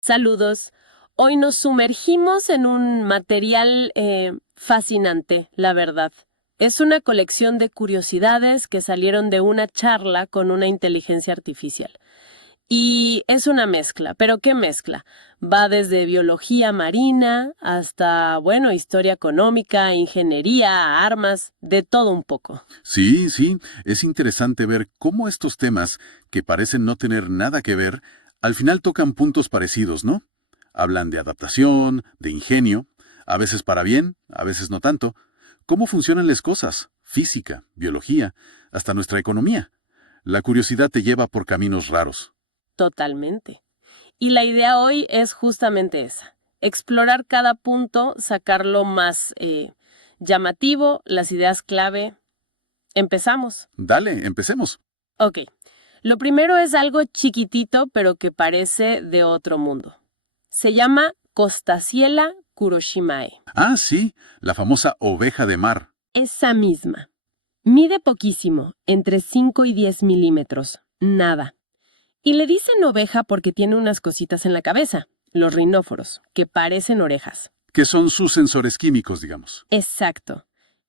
Saludos. Hoy nos sumergimos en un material fascinante, la verdad. Es una colección de curiosidades que salieron de una charla con una inteligencia artificial. Y es una mezcla, pero ¿qué mezcla? Va desde biología marina hasta, bueno, historia económica, ingeniería, armas, de todo un poco. Sí, sí, es interesante ver cómo estos temas, que parecen no tener nada que ver, al final tocan puntos parecidos, ¿no? Hablan de adaptación, de ingenio, a veces para bien, a veces no tanto. ¿Cómo funcionan las cosas? Física, biología, hasta nuestra economía. La curiosidad te lleva por caminos raros. Totalmente. Y la idea hoy es justamente esa. Explorar cada punto, sacarlo más llamativo, las ideas clave. Empezamos. Dale, empecemos. Ok. Lo primero es algo chiquitito, pero que parece de otro mundo. Se llama Costaciela kuroshimae. Ah, sí, la famosa oveja de mar. Esa misma. Mide poquísimo, entre 5 y 10 milímetros. Nada. Y le dicen oveja porque tiene unas cositas en la cabeza, los rinóforos, que parecen orejas. Que son sus sensores químicos, digamos. Exacto.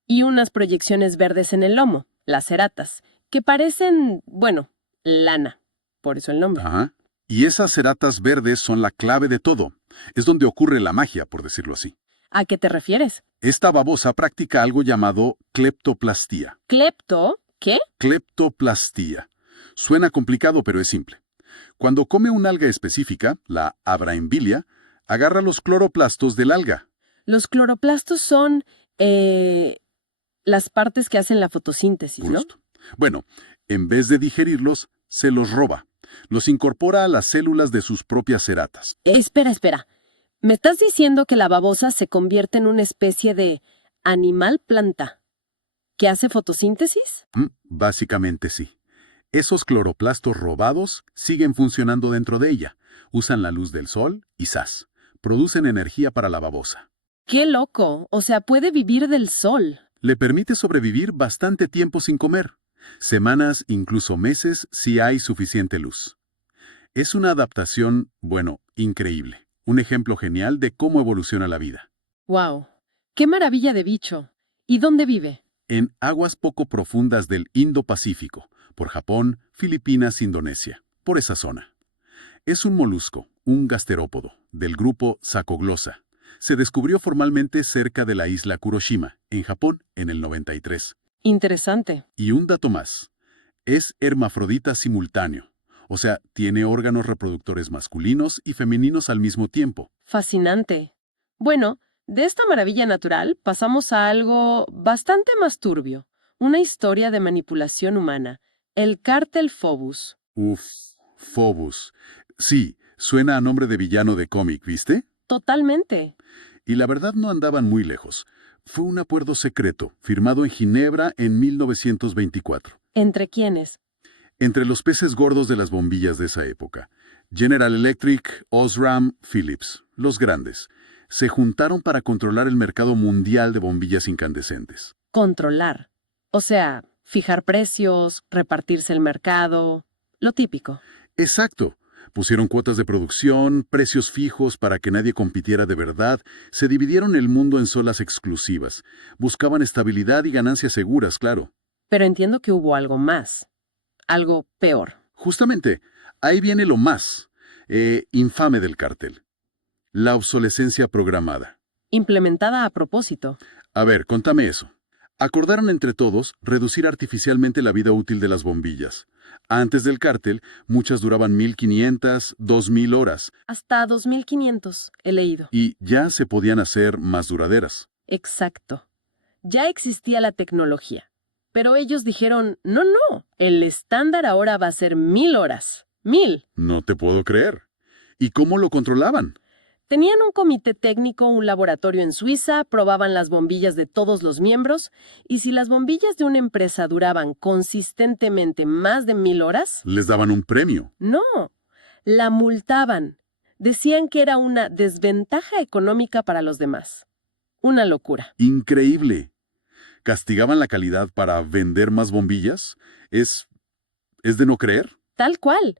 Y unas proyecciones verdes en el lomo, las ceratas, que parecen, bueno, lana. Por eso el nombre. Ajá. Y esas ceratas verdes son la clave de todo. Es donde ocurre la magia, por decirlo así. ¿A qué te refieres? Esta babosa practica algo llamado cleptoplastía. ¿Clepto? ¿Qué? Cleptoplastía. Suena complicado, pero es simple. Cuando come una alga específica, la abraembilia, agarra los cloroplastos del alga. Los cloroplastos son las partes que hacen la fotosíntesis, ¿no? Justo. Bueno, en vez de digerirlos, se los roba. Los incorpora a las células de sus propias ceratas. Espera. ¿Me estás diciendo que la babosa se convierte en una especie de animal planta que hace fotosíntesis? Básicamente sí. Esos cloroplastos robados siguen funcionando dentro de ella. Usan la luz del sol y ¡zas! Producen energía para la babosa. ¡Qué loco! O sea, puede vivir del sol. Le permite sobrevivir bastante tiempo sin comer. Semanas, incluso meses, si hay suficiente luz. Es una adaptación, bueno, increíble. Un ejemplo genial de cómo evoluciona la vida. ¡Wow! ¡Qué maravilla de bicho! ¿Y dónde vive? En aguas poco profundas del Indo-Pacífico, por Japón, Filipinas, Indonesia, por esa zona. Es un molusco, un gasterópodo, del grupo Sacoglossa. Se descubrió formalmente cerca de la isla Kuroshima, en Japón, en el 93. Interesante. Y un dato más. Es hermafrodita simultáneo, o sea, tiene órganos reproductores masculinos y femeninos al mismo tiempo. Fascinante. Bueno, de esta maravilla natural pasamos a algo bastante más turbio. Una historia de manipulación humana. El cártel Phobos. Uf, Phobos. Sí, suena a nombre de villano de cómic, ¿viste? Totalmente. Y la verdad no andaban muy lejos. Fue un acuerdo secreto, firmado en Ginebra en 1924, ¿Entre quiénes? entre los peces gordos de las bombillas de esa época. General Electric, Osram, Philips, los grandes, se juntaron para controlar el mercado mundial de bombillas incandescentes. Controlar. O sea, fijar precios, repartirse el mercado. Lo típico. Exacto. Pusieron cuotas de producción, precios fijos para que nadie compitiera de verdad, se dividieron el mundo en zonas exclusivas. Buscaban estabilidad y ganancias seguras, claro. Pero entiendo que hubo algo más. Algo peor. Justamente, ahí viene lo más infame del cartel. La obsolescencia programada. Implementada a propósito. A ver, contame eso. Acordaron entre todos reducir artificialmente la vida útil de las bombillas. Antes del cártel, muchas duraban 1500, 2000 horas, Hasta 2500, he leído. y ya se podían hacer más duraderas. Exacto. Ya existía la tecnología. Pero ellos dijeron, no, el estándar ahora va a ser 1000 horas. 1000. No te puedo creer. ¿Y cómo lo controlaban? Tenían un comité técnico, un laboratorio en Suiza, probaban las bombillas de todos los miembros, y si las bombillas de una empresa duraban consistentemente más de 1000 horas, Les daban un premio. no, la multaban. Decían que era una desventaja económica para los demás. Una locura. Increíble. ¿Castigaban la calidad para vender más bombillas? ¿Es de no creer? Tal cual.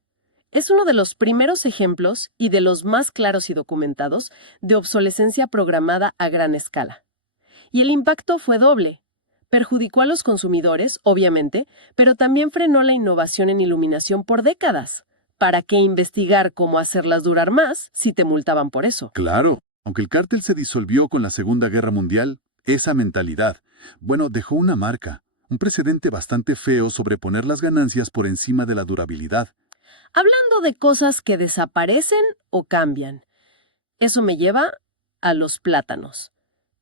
Es uno de los primeros ejemplos y de los más claros y documentados de obsolescencia programada a gran escala. Y el impacto fue doble. Perjudicó a los consumidores, obviamente, pero también frenó la innovación en iluminación por décadas. ¿Para qué investigar cómo hacerlas durar más si te multaban por eso? Claro, aunque el cártel se disolvió con la Segunda Guerra Mundial, esa mentalidad, bueno, dejó una marca, un precedente bastante feo sobre poner las ganancias por encima de la durabilidad. Hablando de cosas que desaparecen o cambian, eso me lleva a los plátanos.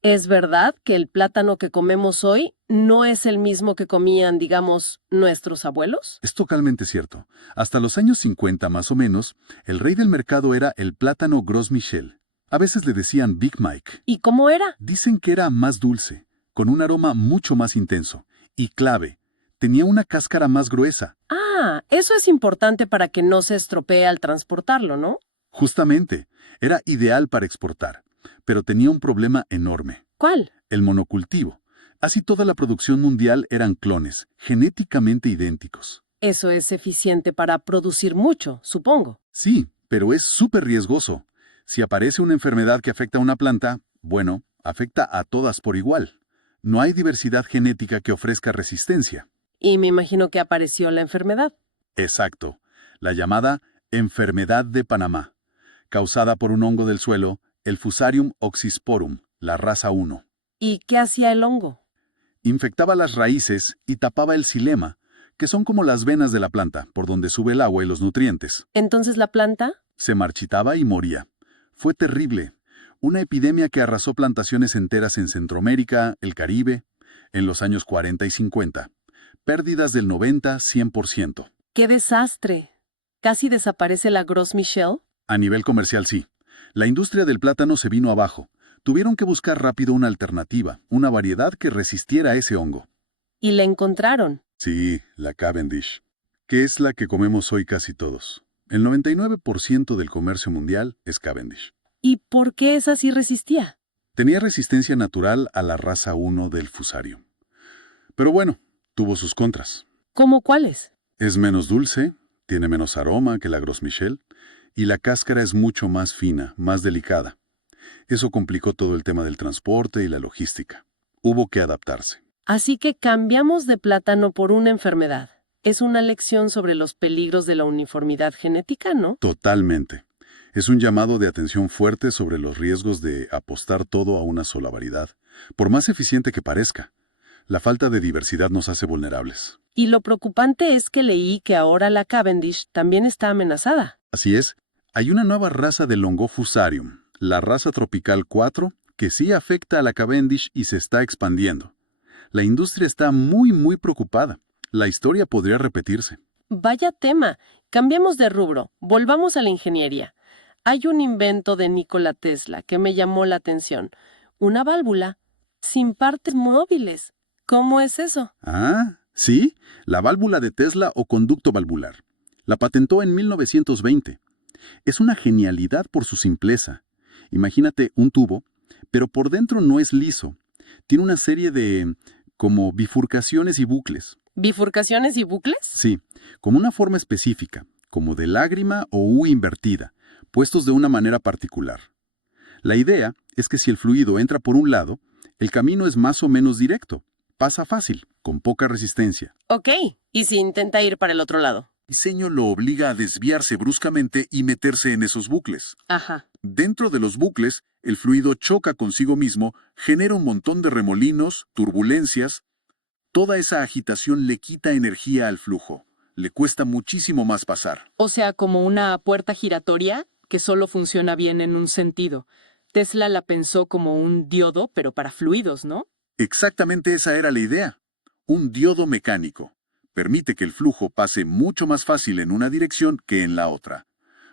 ¿Es verdad que el plátano que comemos hoy no es el mismo que comían, digamos, nuestros abuelos? Es totalmente cierto. Hasta los años 50 más o menos, el rey del mercado era el plátano Gros Michel. A veces le decían Big Mike. ¿Y cómo era? Dicen que era más dulce, con un aroma mucho más intenso. Y clave, tenía una cáscara más gruesa. Ah, eso es importante para que no se estropee al transportarlo, ¿no? Justamente, era ideal para exportar, pero tenía un problema enorme. ¿Cuál? El monocultivo. Así toda la producción mundial eran clones, genéticamente idénticos. Eso es eficiente para producir mucho, supongo. Sí, pero es súper riesgoso. Si aparece una enfermedad que afecta a una planta, bueno, afecta a todas por igual. No hay diversidad genética que ofrezca resistencia. Y me imagino que apareció la enfermedad. Exacto, la llamada enfermedad de Panamá, causada por un hongo del suelo, el Fusarium oxysporum, la raza 1. ¿Y qué hacía el hongo? Infectaba las raíces y tapaba el xilema, que son como las venas de la planta, por donde sube el agua y los nutrientes. ¿Entonces la planta? Se marchitaba y moría. Fue terrible. Una epidemia que arrasó plantaciones enteras en Centroamérica, el Caribe, en los años 40 y 50. Pérdidas del 90-100%. ¡Qué desastre! ¿Casi desaparece la Gros Michel? A nivel comercial sí. La industria del plátano se vino abajo. Tuvieron que buscar rápido una alternativa, una variedad que resistiera a ese hongo. ¿Y la encontraron? Sí, la Cavendish, que es la que comemos hoy casi todos. El 99% del comercio mundial es Cavendish. ¿Y por qué esa sí resistía? Tenía resistencia natural a la raza 1 del Fusarium. Pero bueno, tuvo sus contras. ¿Cómo cuáles? Es menos dulce, tiene menos aroma que la Gros Michel, y la cáscara es mucho más fina, más delicada. Eso complicó todo el tema del transporte y la logística. Hubo que adaptarse. Así que cambiamos de plátano por una enfermedad. Es una lección sobre los peligros de la uniformidad genética, ¿no? Totalmente. Es un llamado de atención fuerte sobre los riesgos de apostar todo a una sola variedad, por más eficiente que parezca. La falta de diversidad nos hace vulnerables. Y lo preocupante es que leí que ahora la Cavendish también está amenazada. Así es, hay una nueva raza del hongo Fusarium, la raza tropical 4, que sí afecta a la Cavendish y se está expandiendo. La industria está muy preocupada. La historia podría repetirse. Vaya tema. Cambiemos de rubro. Volvamos a la ingeniería. Hay un invento de Nikola Tesla que me llamó la atención. Una válvula sin partes móviles. ¿Cómo es eso? Ah, sí, la válvula de Tesla o conducto valvular. La patentó en 1920. Es una genialidad por su simpleza. Imagínate un tubo, pero por dentro no es liso. Tiene una serie de, como bifurcaciones y bucles. ¿Bifurcaciones y bucles? Sí, como una forma específica, como de lágrima o U invertida, puestos de una manera particular. La idea es que si el fluido entra por un lado, el camino es más o menos directo. Pasa fácil, con poca resistencia. Ok. ¿Y si intenta ir para el otro lado? El diseño lo obliga a desviarse bruscamente y meterse en esos bucles. Ajá. Dentro de los bucles, el fluido choca consigo mismo, genera un montón de remolinos, turbulencias. Toda esa agitación le quita energía al flujo. Le cuesta muchísimo más pasar. O sea, como una puerta giratoria que solo funciona bien en un sentido. Tesla la pensó como un diodo, pero para fluidos, ¿no? Exactamente esa era la idea. Un diodo mecánico. Permite que el flujo pase mucho más fácil en una dirección que en la otra.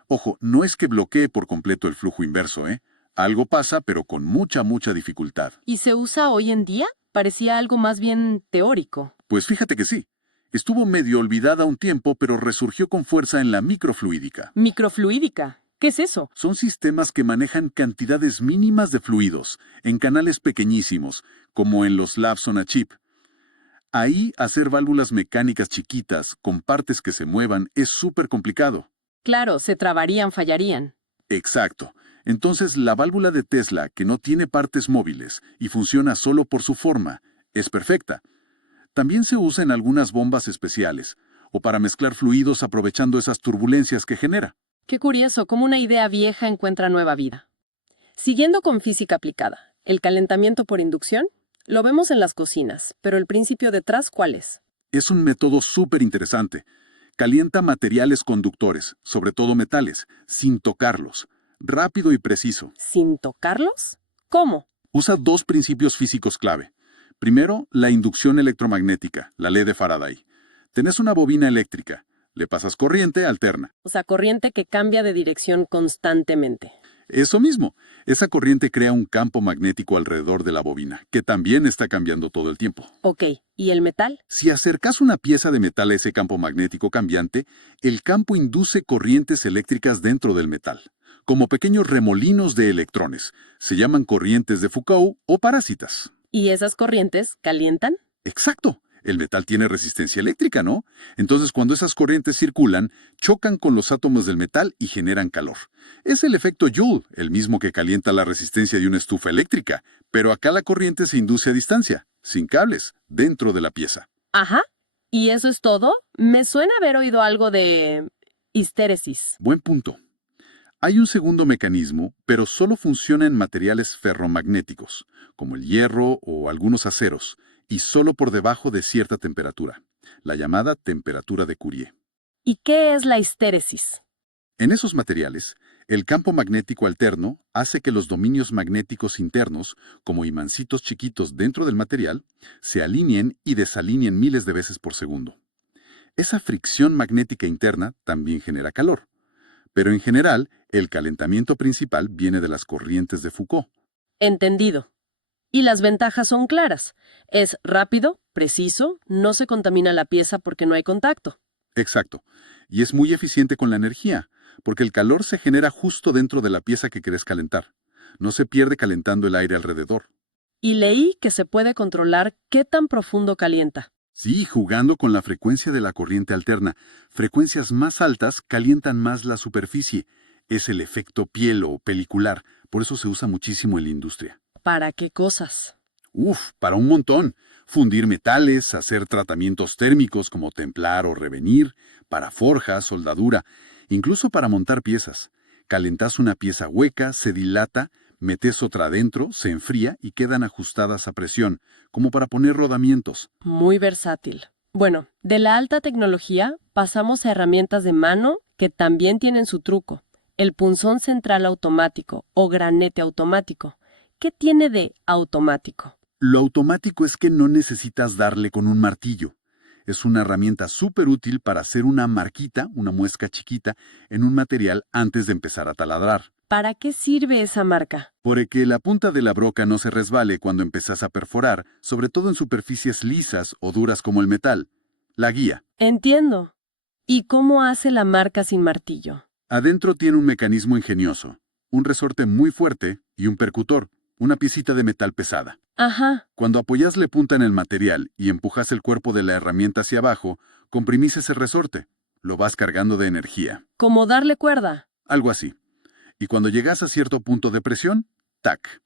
Ojo, no es que bloquee por completo el flujo inverso, ¿eh? Algo pasa, pero con mucha dificultad. ¿Y se usa hoy en día? Parecía algo más bien teórico. Pues fíjate que sí. Estuvo medio olvidada un tiempo, pero resurgió con fuerza en la microfluídica. Microfluídica. ¿Qué es eso? Son sistemas que manejan cantidades mínimas de fluidos, en canales pequeñísimos, como en los labs on a chip. Ahí hacer válvulas mecánicas chiquitas, con partes que se muevan, es súper complicado. Claro, se trabarían, fallarían. Exacto. Entonces, la válvula de Tesla, que no tiene partes móviles y funciona solo por su forma, es perfecta. También se usa en algunas bombas especiales, o para mezclar fluidos aprovechando esas turbulencias que genera. Qué curioso, cómo una idea vieja encuentra nueva vida. Siguiendo con física aplicada, el calentamiento por inducción, lo vemos en las cocinas, pero el principio detrás, ¿cuál es? Es un método súper interesante. Calienta materiales conductores, sobre todo metales, sin tocarlos. Rápido y preciso. ¿Sin tocarlos? ¿Cómo? Usa dos principios físicos clave. Primero, la inducción electromagnética, la ley de Faraday. Tenés una bobina eléctrica. Le pasas corriente alterna. O sea, corriente que cambia de dirección constantemente. Eso mismo. Esa corriente crea un campo magnético alrededor de la bobina, que también está cambiando todo el tiempo. Ok, ¿y el metal? Si acercas una pieza de metal a ese campo magnético cambiante, el campo induce corrientes eléctricas dentro del metal, como pequeños remolinos de electrones. Se llaman corrientes de Foucault o parásitas. ¿Y esas corrientes calientan? Exacto. El metal tiene resistencia eléctrica, ¿no? Entonces, cuando esas corrientes circulan, chocan con los átomos del metal y generan calor. Es el efecto Joule, el mismo que calienta la resistencia de una estufa eléctrica, pero acá la corriente se induce a distancia, sin cables, dentro de la pieza. Ajá. ¿Y eso es todo? Me suena haber oído algo de histéresis. Buen punto. Hay un segundo mecanismo, pero solo funciona en materiales ferromagnéticos, como el hierro o algunos aceros, y solo por debajo de cierta temperatura, la llamada temperatura de Curie. ¿Y qué es la histéresis? En esos materiales, el campo magnético alterno hace que los dominios magnéticos internos, como imancitos chiquitos dentro del material, se alineen y desalineen miles de veces por segundo. Esa fricción magnética interna también genera calor. Pero en general, el calentamiento principal viene de las corrientes de Foucault. Entendido. Y las ventajas son claras. Es rápido, preciso, no se contamina la pieza porque no hay contacto. Exacto. Y es muy eficiente con la energía, porque el calor se genera justo dentro de la pieza que querés calentar. No se pierde calentando el aire alrededor. Y leí que se puede controlar qué tan profundo calienta. Sí, jugando con la frecuencia de la corriente alterna. Frecuencias más altas calientan más la superficie. Es el efecto piel o pelicular. Por eso se usa muchísimo en la industria. ¿Para qué cosas? Para un montón. Fundir metales, hacer tratamientos térmicos como templar o revenir, para forjas, soldadura, incluso para montar piezas. Calentás una pieza hueca, se dilata, metes otra adentro, se enfría y quedan ajustadas a presión, como para poner rodamientos. Muy versátil. Bueno, de la alta tecnología pasamos a herramientas de mano que también tienen su truco. El punzón central automático o granete automático. ¿Qué tiene de automático? Lo automático es que no necesitas darle con un martillo. Es una herramienta súper útil para hacer una marquita, una muesca chiquita, en un material antes de empezar a taladrar. ¿Para qué sirve esa marca? Porque la punta de la broca no se resbale cuando empezás a perforar, sobre todo en superficies lisas o duras como el metal. La guía. Entiendo. ¿Y cómo hace la marca sin martillo? Adentro tiene un mecanismo ingenioso, un resorte muy fuerte y un percutor, una piecita de metal pesada. Ajá. Cuando apoyas la punta en el material y empujas el cuerpo de la herramienta hacia abajo, comprimís ese resorte. Lo vas cargando de energía. ¿Cómo darle cuerda? Algo así. Y cuando llegas a cierto punto de presión, ¡tac!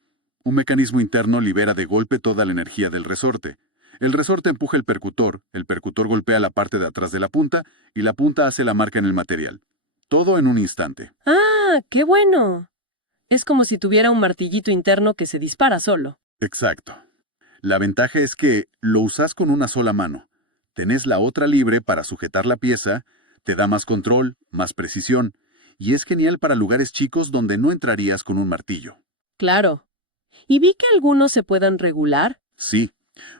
Un mecanismo interno libera de golpe toda la energía del resorte. El resorte empuja el percutor golpea la parte de atrás de la punta y la punta hace la marca en el material. Todo en un instante. ¡Ah, qué bueno! Es como si tuviera un martillito interno que se dispara solo. Exacto. La ventaja es que lo usás con una sola mano. Tenés la otra libre para sujetar la pieza, te da más control, más precisión, y es genial para lugares chicos donde no entrarías con un martillo. Claro. Y vi que algunos se puedan regular. Sí,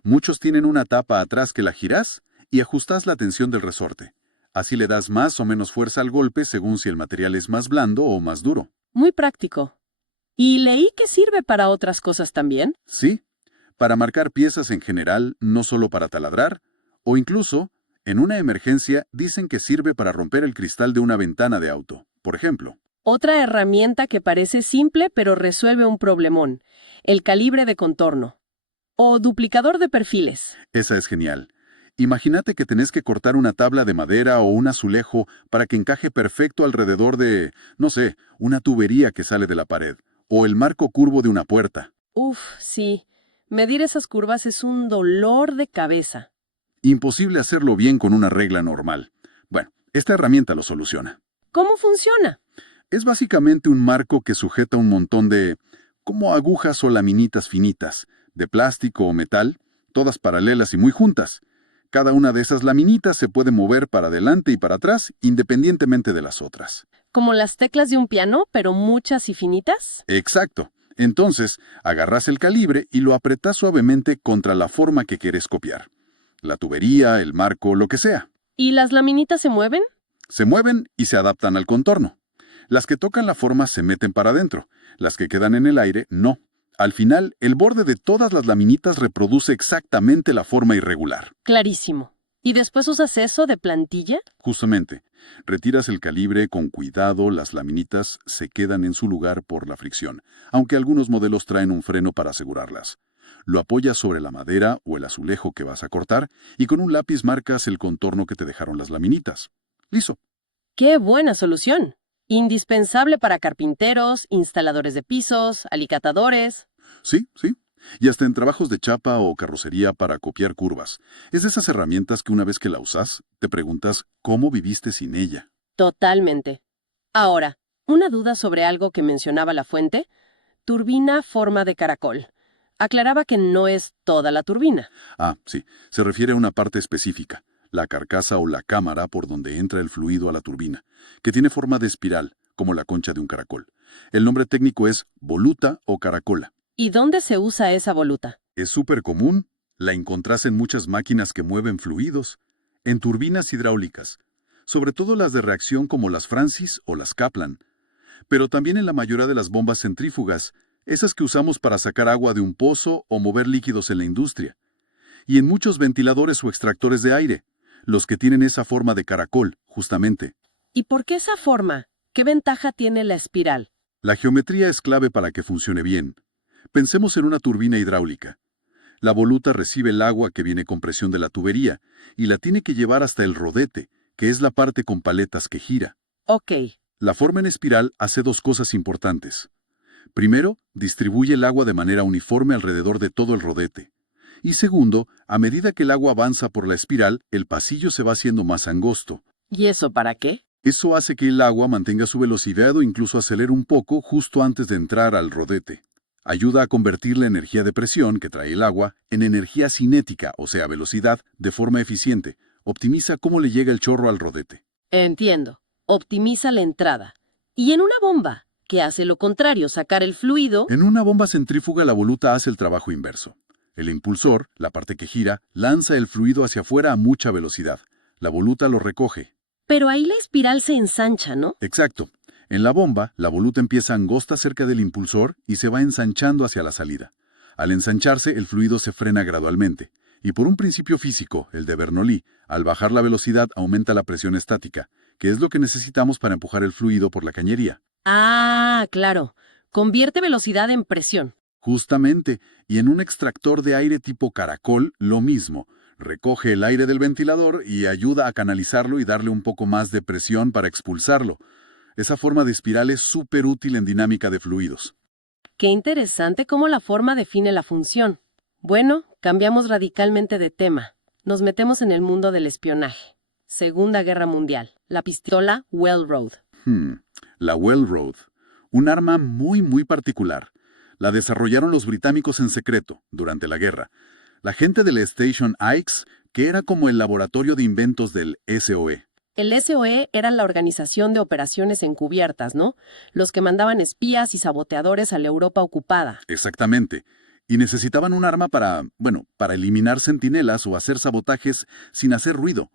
muchos tienen una tapa atrás que la girás y ajustás la tensión del resorte. Así le das más o menos fuerza al golpe según si el material es más blando o más duro. Muy práctico. ¿Y leí que sirve para otras cosas también? Sí, para marcar piezas en general, no solo para taladrar, o incluso, en una emergencia, dicen que sirve para romper el cristal de una ventana de auto, por ejemplo. Otra herramienta que parece simple pero resuelve un problemón. El calibre de contorno. O duplicador de perfiles. Esa es genial. Imagínate que tenés que cortar una tabla de madera o un azulejo para que encaje perfecto alrededor de, no sé, una tubería que sale de la pared, o el marco curvo de una puerta. Uf, sí. Medir esas curvas es un dolor de cabeza. Imposible hacerlo bien con una regla normal. Bueno, esta herramienta lo soluciona. ¿Cómo funciona? Es básicamente un marco que sujeta un montón de, como agujas o laminitas finitas, de plástico o metal, todas paralelas y muy juntas. Cada una de esas laminitas se puede mover para adelante y para atrás, independientemente de las otras. ¿Como las teclas de un piano, pero muchas y finitas? Exacto. Entonces, agarras el calibre y lo apretás suavemente contra la forma que quieres copiar. La tubería, el marco, lo que sea. ¿Y las laminitas se mueven? Se mueven y se adaptan al contorno. Las que tocan la forma se meten para adentro. Las que quedan en el aire, no. Al final, el borde de todas las laminitas reproduce exactamente la forma irregular. Clarísimo. ¿Y después usas eso de plantilla? Justamente, retiras el calibre con cuidado, las laminitas se quedan en su lugar por la fricción, aunque algunos modelos traen un freno para asegurarlas. Lo apoyas sobre la madera o el azulejo que vas a cortar y con un lápiz marcas el contorno que te dejaron las laminitas. Listo. ¡Qué buena solución! Indispensable para carpinteros, instaladores de pisos, alicatadores. Sí, sí. Y hasta en trabajos de chapa o carrocería para copiar curvas. Es de esas herramientas que una vez que la usas, te preguntas cómo viviste sin ella. Totalmente. Ahora, una duda sobre algo que mencionaba la fuente. Turbina forma de caracol. Aclaraba que no es toda la turbina. Ah, sí. Se refiere a una parte específica, la carcasa o la cámara por donde entra el fluido a la turbina, que tiene forma de espiral, como la concha de un caracol. El nombre técnico es voluta o caracola. ¿Y dónde se usa esa voluta? Es súper común. La encontrás en muchas máquinas que mueven fluidos, en turbinas hidráulicas, sobre todo las de reacción como las Francis o las Kaplan, pero también en la mayoría de las bombas centrífugas, esas que usamos para sacar agua de un pozo o mover líquidos en la industria, y en muchos ventiladores o extractores de aire, los que tienen esa forma de caracol, justamente. ¿Y por qué esa forma? ¿Qué ventaja tiene la espiral? La geometría es clave para que funcione bien. Pensemos en una turbina hidráulica. La voluta recibe el agua que viene con presión de la tubería y la tiene que llevar hasta el rodete, que es la parte con paletas que gira. Ok. La forma en espiral hace dos cosas importantes. Primero, distribuye el agua de manera uniforme alrededor de todo el rodete. Y segundo, a medida que el agua avanza por la espiral, el pasillo se va haciendo más angosto. ¿Y eso para qué? Eso hace que el agua mantenga su velocidad o incluso acelere un poco justo antes de entrar al rodete. Ayuda a convertir la energía de presión que trae el agua en energía cinética, o sea, velocidad, de forma eficiente. Optimiza cómo le llega el chorro al rodete. Entiendo. Optimiza la entrada. ¿Y en una bomba? ¿Qué hace lo contrario, sacar el fluido? En una bomba centrífuga la voluta hace el trabajo inverso. El impulsor, la parte que gira, lanza el fluido hacia afuera a mucha velocidad. La voluta lo recoge. Pero ahí la espiral se ensancha, ¿no? Exacto. En la bomba, la voluta empieza angosta cerca del impulsor y se va ensanchando hacia la salida. Al ensancharse, el fluido se frena gradualmente. Y por un principio físico, el de Bernoulli, al bajar la velocidad aumenta la presión estática, que es lo que necesitamos para empujar el fluido por la cañería. Ah, claro. Convierte velocidad en presión. Justamente, y en un extractor de aire tipo caracol, lo mismo. Recoge el aire del ventilador y ayuda a canalizarlo y darle un poco más de presión para expulsarlo. Esa forma de espiral es súper útil en dinámica de fluidos. Qué interesante cómo la forma define la función. Bueno, cambiamos radicalmente de tema. Nos metemos en el mundo del espionaje. Segunda Guerra Mundial. La pistola Wellroad. La Wellroad. Un arma muy particular. La desarrollaron los británicos en secreto, durante la guerra. La gente de la Station Ikes, que era como el laboratorio de inventos del SOE. El SOE era la organización de operaciones encubiertas, ¿no? Los que mandaban espías y saboteadores a la Europa ocupada. Exactamente. Y necesitaban un arma para eliminar centinelas o hacer sabotajes sin hacer ruido,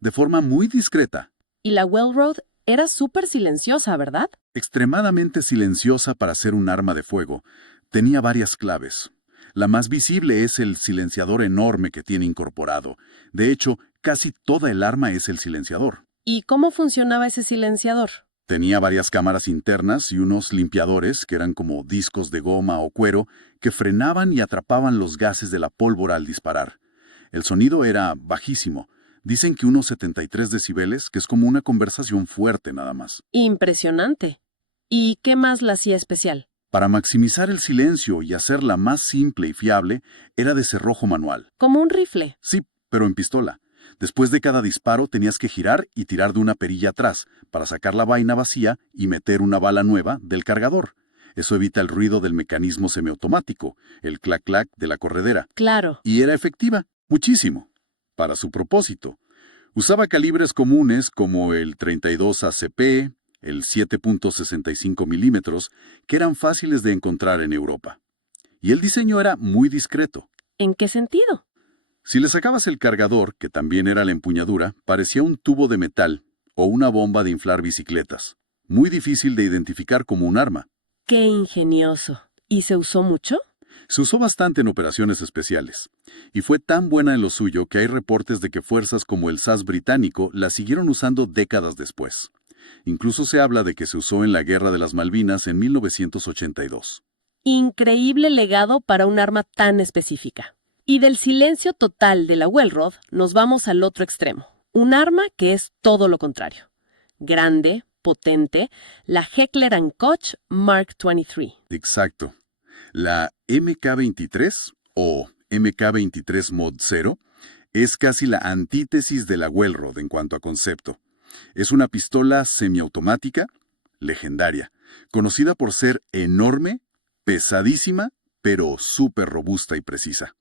de forma muy discreta. Y la Wellroad era súper silenciosa, ¿verdad? Extremadamente silenciosa para ser un arma de fuego. Tenía varias claves. La más visible es el silenciador enorme que tiene incorporado. De hecho, casi toda el arma es el silenciador. ¿Y cómo funcionaba ese silenciador? Tenía varias cámaras internas y unos limpiadores, que eran como discos de goma o cuero, que frenaban y atrapaban los gases de la pólvora al disparar. El sonido era bajísimo. Dicen que unos 73 decibeles, que es como una conversación fuerte nada más. Impresionante. ¿Y qué más la hacía especial? Para maximizar el silencio y hacerla más simple y fiable, era de cerrojo manual. Como un rifle. Sí, pero en pistola. Después de cada disparo tenías que girar y tirar de una perilla atrás para sacar la vaina vacía y meter una bala nueva del cargador. Eso evita el ruido del mecanismo semiautomático, el clac-clac de la corredera. Claro. Y era efectiva, muchísimo, para su propósito. Usaba calibres comunes como el 32 ACP, el 7.65 milímetros, que eran fáciles de encontrar en Europa. Y el diseño era muy discreto. ¿En qué sentido? Si le sacabas el cargador, que también era la empuñadura, parecía un tubo de metal o una bomba de inflar bicicletas. Muy difícil de identificar como un arma. Qué ingenioso. ¿Y se usó mucho? Se usó bastante en operaciones especiales. Y fue tan buena en lo suyo que hay reportes de que fuerzas como el SAS británico la siguieron usando décadas después. Incluso se habla de que se usó en la Guerra de las Malvinas en 1982. Increíble legado para un arma tan específica. Y del silencio total de la Welrod nos vamos al otro extremo. Un arma que es todo lo contrario. Grande, potente, la Heckler & Koch Mark 23. Exacto. La MK-23 o MK-23 Mod 0 es casi la antítesis de la Welrod en cuanto a concepto. Es una pistola semiautomática, legendaria, conocida por ser enorme, pesadísima, pero súper robusta y precisa.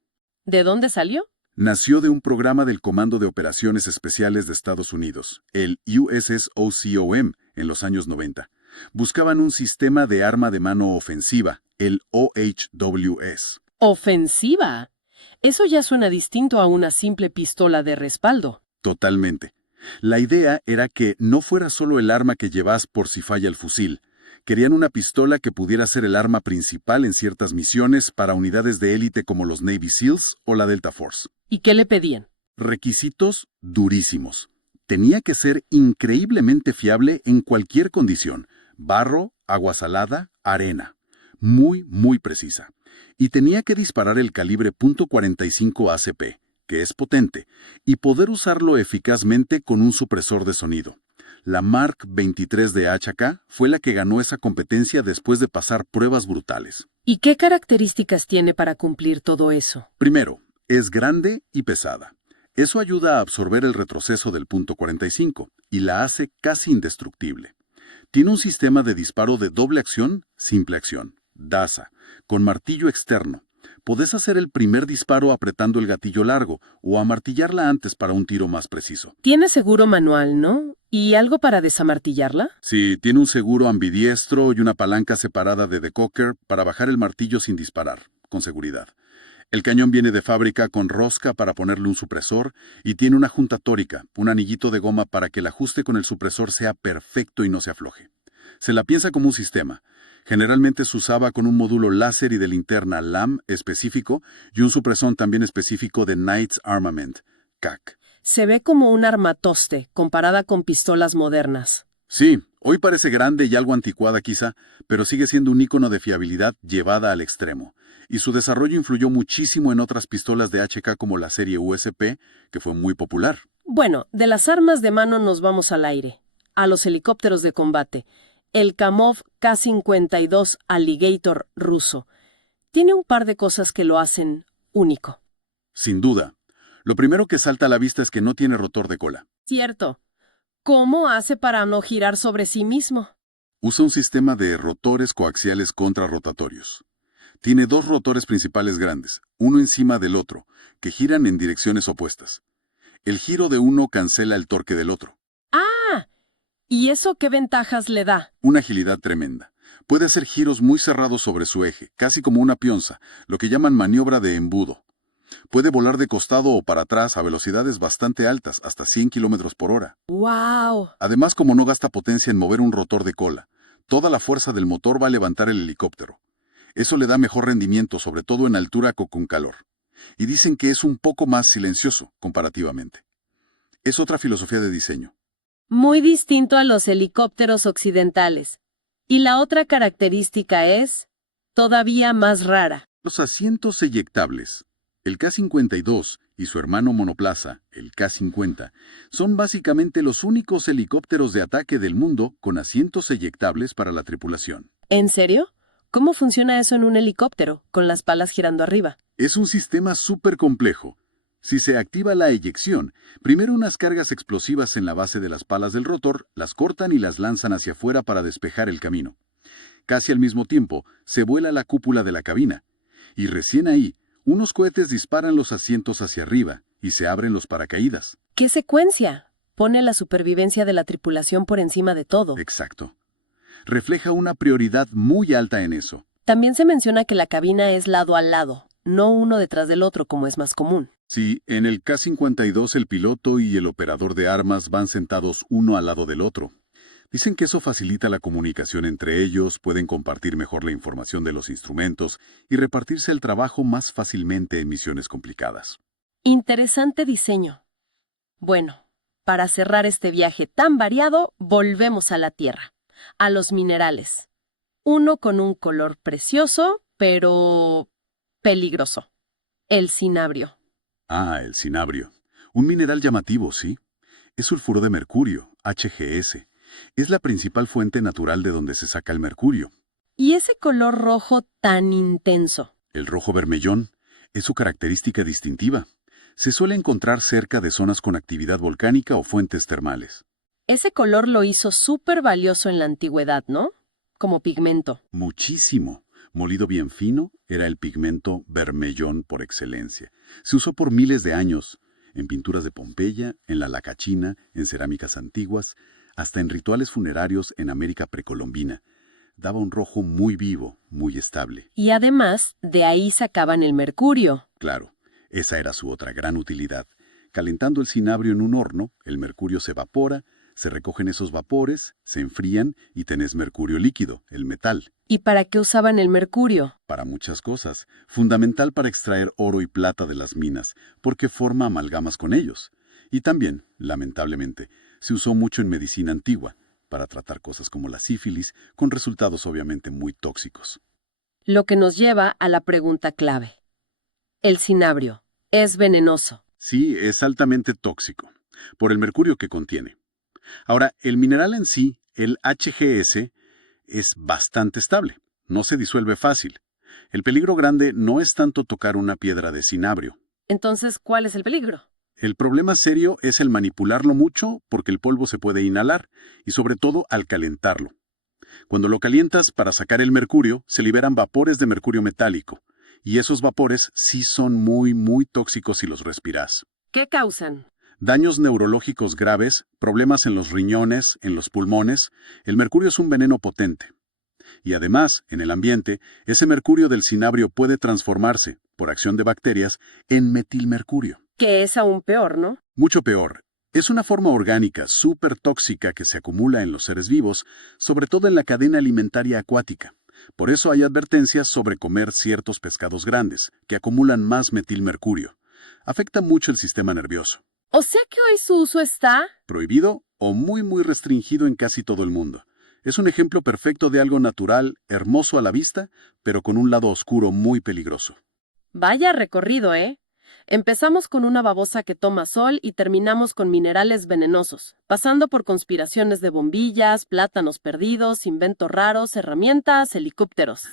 ¿De dónde salió? Nació de un programa del Comando de Operaciones Especiales de Estados Unidos, el USSOCOM, en los años 90. Buscaban un sistema de arma de mano ofensiva, el OHWS. Ofensiva. Eso ya suena distinto a una simple pistola de respaldo. Totalmente. La idea era que no fuera solo el arma que llevas por si falla el fusil. Querían una pistola que pudiera ser el arma principal en ciertas misiones para unidades de élite como los Navy SEALs o la Delta Force. ¿Y qué le pedían? Requisitos durísimos. Tenía que ser increíblemente fiable en cualquier condición. Barro, agua salada, arena. Muy, muy precisa. Y tenía que disparar el calibre .45 ACP, que es potente, y poder usarlo eficazmente con un supresor de sonido. La Mark 23 de HK fue la que ganó esa competencia después de pasar pruebas brutales. ¿Y qué características tiene para cumplir todo eso? Primero, es grande y pesada. Eso ayuda a absorber el retroceso del .45 y la hace casi indestructible. Tiene un sistema de disparo de doble acción, simple acción, DASA, con martillo externo. Podés hacer el primer disparo apretando el gatillo largo o amartillarla antes para un tiro más preciso. Tiene seguro manual, ¿no? ¿Y algo para desamartillarla? Sí, tiene un seguro ambidiestro y una palanca separada de decocker para bajar el martillo sin disparar, con seguridad. El cañón viene de fábrica con rosca para ponerle un supresor y tiene una junta tórica, un anillito de goma para que el ajuste con el supresor sea perfecto y no se afloje. Se la piensa como un sistema. Generalmente se usaba con un módulo láser y de linterna LAM específico y un supresor también específico de Knights Armament, CAC. Se ve como un armatoste comparada con pistolas modernas. Sí, hoy parece grande y algo anticuada quizá, pero sigue siendo un ícono de fiabilidad llevada al extremo. Y su desarrollo influyó muchísimo en otras pistolas de HK como la serie USP, que fue muy popular. Bueno, de las armas de mano nos vamos al aire, a los helicópteros de combate. El Kamov K-52 Alligator ruso. Tiene un par de cosas que lo hacen único. Sin duda. Lo primero que salta a la vista es que no tiene rotor de cola. Cierto. ¿Cómo hace para no girar sobre sí mismo? Usa un sistema de rotores coaxiales contrarrotatorios. Tiene dos rotores principales grandes, uno encima del otro, que giran en direcciones opuestas. El giro de uno cancela el torque del otro. ¡Ah! ¿Y eso qué ventajas le da? Una agilidad tremenda. Puede hacer giros muy cerrados sobre su eje, casi como una pionza, lo que llaman maniobra de embudo. Puede volar de costado o para atrás a velocidades bastante altas, hasta 100 km por hora. ¡Wow! Además, como no gasta potencia en mover un rotor de cola, toda la fuerza del motor va a levantar el helicóptero. Eso le da mejor rendimiento, sobre todo en altura o con calor. Y dicen que es un poco más silencioso, comparativamente. Es otra filosofía de diseño. Muy distinto a los helicópteros occidentales. Y la otra característica es todavía más rara. Los asientos eyectables. El K-52 y su hermano monoplaza, el K-50, son básicamente los únicos helicópteros de ataque del mundo con asientos eyectables para la tripulación. ¿En serio? ¿Cómo funciona eso en un helicóptero, con las palas girando arriba? Es un sistema súper complejo. Si se activa la eyección, primero unas cargas explosivas en la base de las palas del rotor las cortan y las lanzan hacia afuera para despejar el camino. Casi al mismo tiempo, se vuela la cúpula de la cabina. Y recién ahí, unos cohetes disparan los asientos hacia arriba y se abren los paracaídas. ¿Qué secuencia? Pone la supervivencia de la tripulación por encima de todo. Exacto. Refleja una prioridad muy alta en eso. También se menciona que la cabina es lado a lado, no uno detrás del otro como es más común. Sí, en el K-52 el piloto y el operador de armas van sentados uno al lado del otro. Dicen que eso facilita la comunicación entre ellos, pueden compartir mejor la información de los instrumentos y repartirse el trabajo más fácilmente en misiones complicadas. Interesante diseño. Bueno, para cerrar este viaje tan variado, volvemos a la Tierra, a los minerales. Uno con un color precioso, pero peligroso. El cinabrio. Ah, el cinabrio. Un mineral llamativo, sí. Es sulfuro de mercurio, HGS. Es la principal fuente natural de donde se saca el mercurio. ¿Y ese color rojo tan intenso? El rojo vermellón es su característica distintiva. Se suele encontrar cerca de zonas con actividad volcánica o fuentes termales. Ese color lo hizo súper valioso en la antigüedad, ¿no? Como pigmento. Muchísimo. Molido bien fino, era el pigmento vermellón por excelencia. Se usó por miles de años, en pinturas de Pompeya, en la Lacachina, en cerámicas antiguas, hasta en rituales funerarios en América precolombina. Daba un rojo muy vivo, muy estable. Y además, de ahí sacaban el mercurio. Claro, esa era su otra gran utilidad. Calentando el cinabrio en un horno, el mercurio se evapora, se recogen esos vapores, se enfrían y tenés mercurio líquido, el metal. ¿Y para qué usaban el mercurio? Para muchas cosas. Fundamental para extraer oro y plata de las minas, porque forma amalgamas con ellos. Y también, lamentablemente, se usó mucho en medicina antigua, para tratar cosas como la sífilis, con resultados obviamente muy tóxicos. Lo que nos lleva a la pregunta clave. El cinabrio, ¿es venenoso? Sí, es altamente tóxico, por el mercurio que contiene. Ahora, el mineral en sí, el HGS, es bastante estable, no se disuelve fácil. El peligro grande no es tanto tocar una piedra de cinabrio. Entonces, ¿cuál es el peligro? El problema serio es el manipularlo mucho porque el polvo se puede inhalar y sobre todo al calentarlo. Cuando lo calientas para sacar el mercurio, se liberan vapores de mercurio metálico y esos vapores sí son muy tóxicos si los respiras. ¿Qué causan? Daños neurológicos graves, problemas en los riñones, en los pulmones. El mercurio es un veneno potente. Y además, en el ambiente, ese mercurio del cinabrio puede transformarse, por acción de bacterias, en metilmercurio. Que es aún peor, ¿no? Mucho peor. Es una forma orgánica súper tóxica que se acumula en los seres vivos, sobre todo en la cadena alimentaria acuática. Por eso hay advertencias sobre comer ciertos pescados grandes, que acumulan más metilmercurio. Afecta mucho el sistema nervioso. O sea que hoy su uso está... Prohibido o muy restringido en casi todo el mundo. Es un ejemplo perfecto de algo natural, hermoso a la vista, pero con un lado oscuro muy peligroso. Vaya recorrido, ¿eh? Empezamos con una babosa que toma sol y terminamos con minerales venenosos, pasando por conspiraciones de bombillas, plátanos perdidos, inventos raros, herramientas, helicópteros.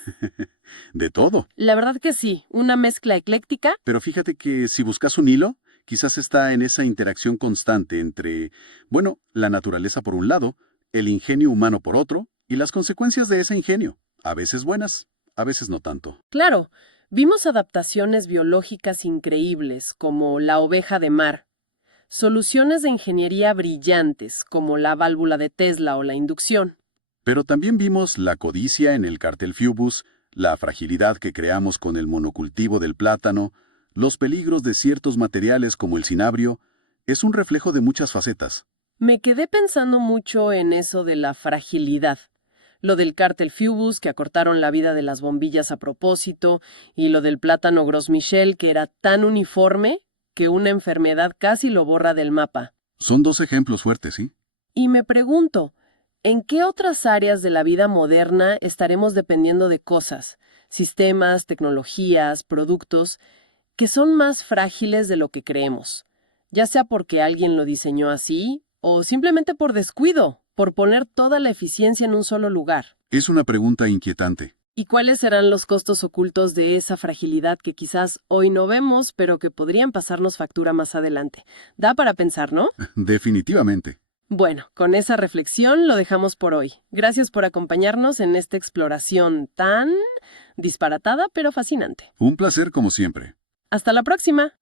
De todo. La verdad que sí, una mezcla ecléctica. Pero fíjate que si buscas un hilo, quizás está en esa interacción constante entre, bueno, la naturaleza por un lado, el ingenio humano por otro, y las consecuencias de ese ingenio, a veces buenas, a veces no tanto. Claro, vimos adaptaciones biológicas increíbles, como la oveja de mar, soluciones de ingeniería brillantes, como la válvula de Tesla o la inducción. Pero también vimos la codicia en el cártel Phoebus, la fragilidad que creamos con el monocultivo del plátano, los peligros de ciertos materiales como el cinabrio. Es un reflejo de muchas facetas. Me quedé pensando mucho en eso de la fragilidad. Lo del cártel Phoebus, que acortaron la vida de las bombillas a propósito, y lo del plátano Gros Michel, que era tan uniforme que una enfermedad casi lo borra del mapa. Son dos ejemplos fuertes, ¿sí? Y me pregunto, ¿en qué otras áreas de la vida moderna estaremos dependiendo de cosas, sistemas, tecnologías, productos, que son más frágiles de lo que creemos, ya sea porque alguien lo diseñó así o simplemente por descuido, por poner toda la eficiencia en un solo lugar. Es una pregunta inquietante. ¿Y cuáles serán los costos ocultos de esa fragilidad que quizás hoy no vemos, pero que podrían pasarnos factura más adelante? Da para pensar, ¿no? Definitivamente. Bueno, con esa reflexión lo dejamos por hoy. Gracias por acompañarnos en esta exploración tan disparatada pero fascinante. Un placer como siempre. Hasta la próxima.